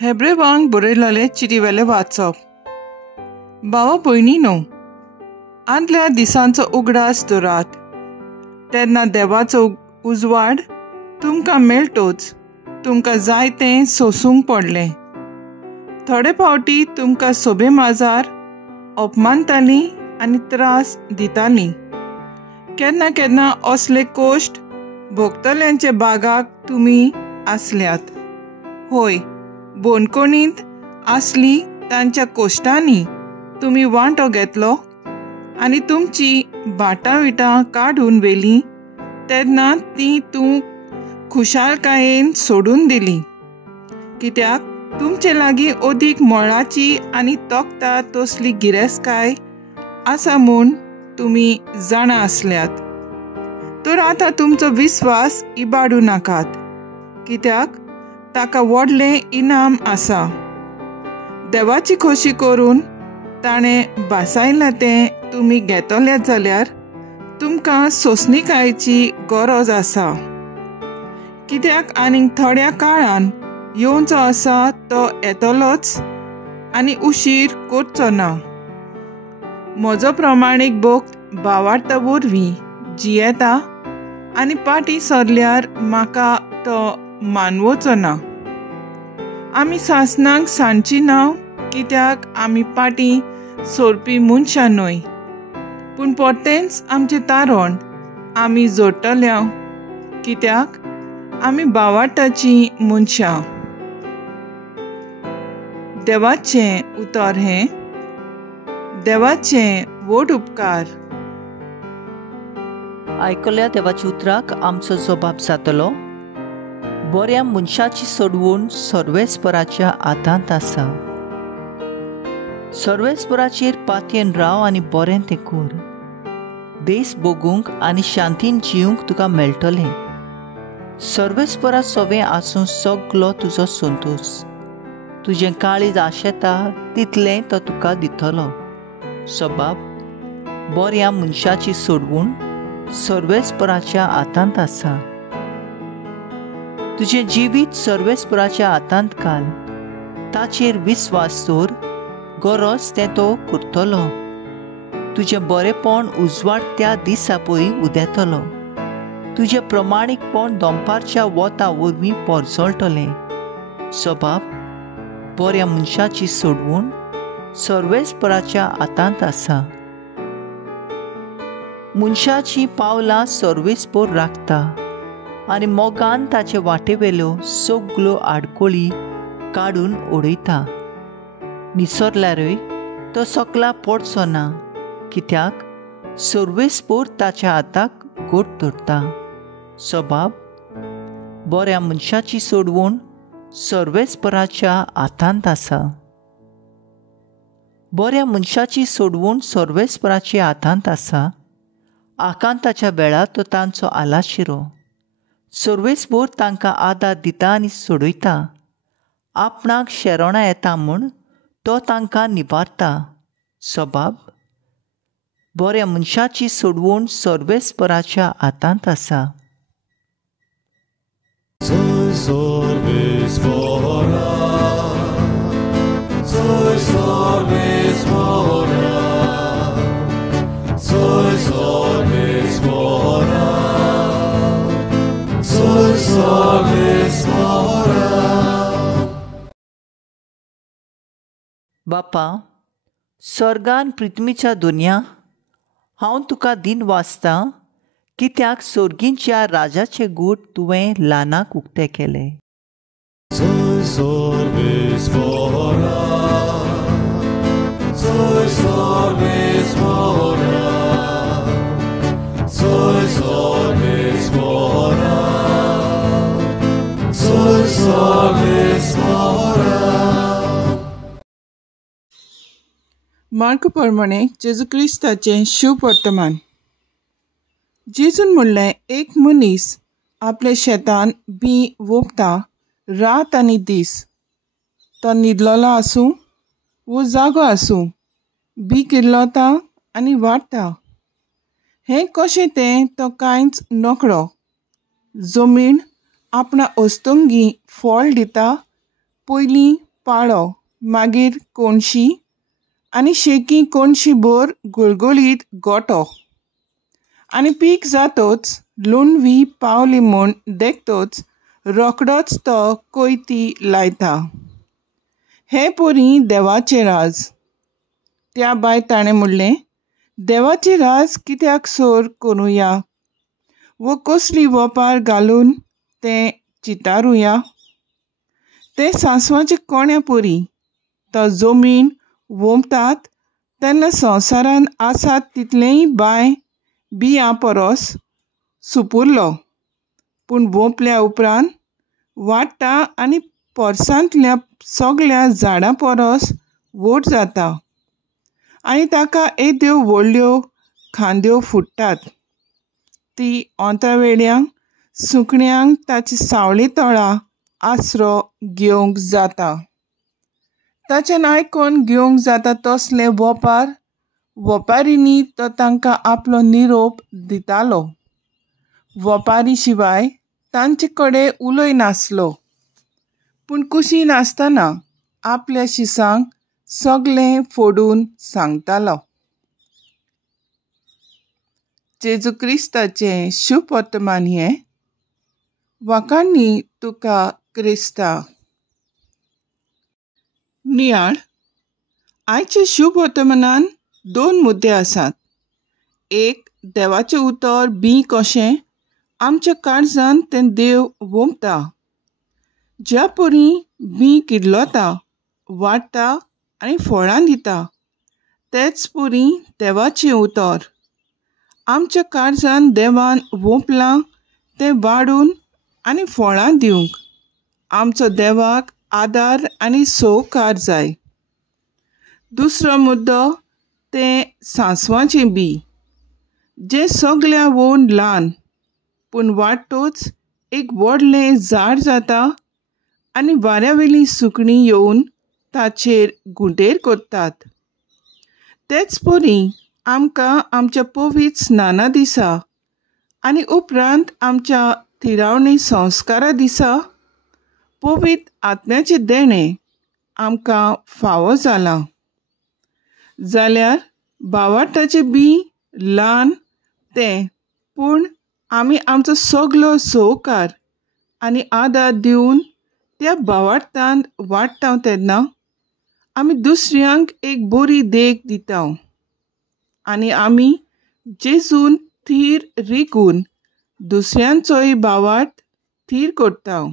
हेब्रेवांक बरयलेलें चिटीवेलें वाचप. भावा भयणीनो, आदल्या दिसांचो उगडास धरात, तेन्ना देवाचो उजवाड तुमकां मेळटोच. तुमकां जाय तें सोंसूंक पडलें. थोडे फावटी तुमकां सोबे माजार अपमानतालीं आनी त्रास दितालीं. केन्ना केन्ना असले कोश्ट भोगतल्यांचे बागाक तुमी आसल्यात. होय, बोनकोणींत आसली तांच्या कोश्टांनी तुमी वांटो घेतलो आनी तुमची भाटां विटां काडून व्हेलीं तेन्ना ती तूं खुशालकायेन सोडून दिली. कित्याक तुमचे लागीं ओदीक मोळाची आनी तोखता तसली गिरेस्तकाय आसा म्हूण तुमी जाणा आसल्यात. तर आतां तुमचो विस्वास इबाडूं नाकात, कित्याक ताका व्हडलें इनाम आसा. देवाची खोशी करून ताणें भासायलां तें तुमी घेतलें जाल्यार तुमकां सोंसणीकायेची गरज आसा. कित्याक आनीक थोड्या काळान येवचो आसा तो येतलोच आनी उशीर करचो ना. म्हजो प्रमाणीक भोक्त भावार्था वरवीं जियेता आनी पाटी सरल्यार म्हाका तो मानवचो ना. आमी सासणांक सांडची नाव, कित्याक आमी पाटी सोरपी मनशां न्हय, पूण परतेंच आमचें तारण आमी जोडटल्या, कित्याक आमी भावार्थाचीं मनशां. देवाचें उतर हें. देवाचें व्हड उपकार. आयकल्या देवाच्या उतराक आमचो जबाब जातलो. बऱ्या मनशाची सोडवून सर्वेस्पराच्या हातांत आसा. सर्वेस्पराचेर पातयेन राव आनी बरें तें कर. देस भोगूंक आनी शांतीन जिवंक तुका मेळटलें. सर्वेस्परा सवें आसूं सगलो तुजो संतोश. तुजें काळीज आशेता तितलें तो तुका दितलो. सबाब, बऱ्या मनशाची सोडवून सर्वेस्पराच्या हातांत आसा. तुजें जिवीत सर्वेस्पराच्या हातांत घाल. ताचेर विस्वास दवर, गरज तें तो करतलो. तुजें बरेंपण उजवाडत्या दिसा पळय उदेतलो. तुजें प्रमाणीकपण दनपारच्या वता वरवीं परजळटलें. सबाब, बऱ्या मनशाची सोडवून सर्वेस्पराच्या हातांत आसा. मनशाची पावलां सर्वेस्पर राखता आनी मोगान ताचे वाटेवेल्यो सगल्यो आडकोळी काडून उडयता. निसरल्यारय तो सकला पडचो ना, कित्याक सर्वेस्पर ताच्या हाताक घोट धरता. सबाब, बऱ्या मनशाची सोडवून सर्वेस्पराच्या हातांत आसा. बऱ्या मनशाची सोडवून सर्वेस्पराच्या हातांत आसा. आकांताच्या वेळार तो तांचो आलाशिरो. सर्वेस्पर तांकां आदार दिता आनी सोडयता. आपणाक शेरोणां येता म्हूण तो तांकां निबारता. सबाब, बऱ्या मनशाची सोडवून सर्वेस्पराच्या हातांत आसा. बापा, सर्गान पृथ्वीच्या दुनिया हांव तुका दिन वाचतां, कित्याक सर्गींच्या राजाचे गूट तुवें ल्हानाक उक्ते केले. मार्क प्रमाणे जेजू क्रिस्ताचें शुभ वर्तमान. जेजून म्हणलें, एक मनीस आपल्या शेतान बी वोपता रात आनी दीस. तो न्हिदलोलो आसूं वो जागो आसूं, बी किल्लोता आनी वाडटा. हें कशें तें तो कांयच नकळो. जमीन आपणा अस्तंगी फळ दिता पयलीं पाळो, मागीर कोणशी आनी शेकी कोणशी भर गुळगुळीत गोठो. आनी पीक जातोच लुणवी पावली म्हूण देखतोच रोखडोच तो कोयती लायता. हे पोरी देवाचें राज. त्या बाय ताणें म्हणलें, देवाचें राज कित्याक सोर करुया वो कसली वोपार घालून तें चितारुया. ते सांसवाचे कोण्या पोरी तो जमीन वोमतात तेन्ना संवसारान आसात तितलेंय बाय बियां परोस सुपुरलो, पूण वोंपल्या उपरांत वाडटा आनी पोरसांतल्या सगल्या झाडां परोस व्हड जाता आनी ताका येद्यो व्हडल्यो खांद्यो फुट्टात. ती ओंत्रावेड्यांक सुकण्यांक ताची सावळी तळा आसरो घेवंक जाता. ताचें आयकोन घेवंक जाता तसले वोपारींनी तो तांकां आपलो निरोप दितालो. वोपारी शिवाय तांचे कडेन उलोय नासलो, पूण कुशीन आसतना आपल्या शिसांक सगलें फोडून सांगतालो. जेजू क्रिस्ताचें शुभ वर्तमान हें. वाखाणणी तुका क्रिस्ता. नियाळ. आयचे शुभ वर्तमानान 2 मुद्दे आसात. एक, देवाचें उतर बी कशें आमच्या काळजांत तें देव वोंपता. ज्या परी बी किडलोता, वाडटा आनी फळां दिता, तेच परी देवाचें उतर आमच्या काळजांत देवान वोंपलां तें वाडून आनी फळां दिवंक आमचो देवाक आदार आनी सहकार जाय. दुसरो मुद्दो तें सांसवाचें बी, जें सगल्या वोवन ल्हान पूण वाडटोच एक व्हडलें झाड जाता आनी वाऱ्यावेलीं सुकणीं येवन ताचेर घुंडेर कोत्तात. तेच परी आमकां आमच्या पवित्र स्नाना दिसा आनी उपरांत आमच्या थिरावणी संस्कारा दिसा पवित्र आत्म्याचें देणें आमकां फावो जालां. जाल्यार भावार्थाचें बी ल्हान तें, पूण आमी आमचो सगलो सहकार आनी आदार दिवन त्या भावार्थांत वाडटा तेन्ना आमी दुसऱ्यांक एक बरी देख दिता आनी आमी जेजून थीर रिकून दुसऱ्यांचोय भावार्थ थीर करता.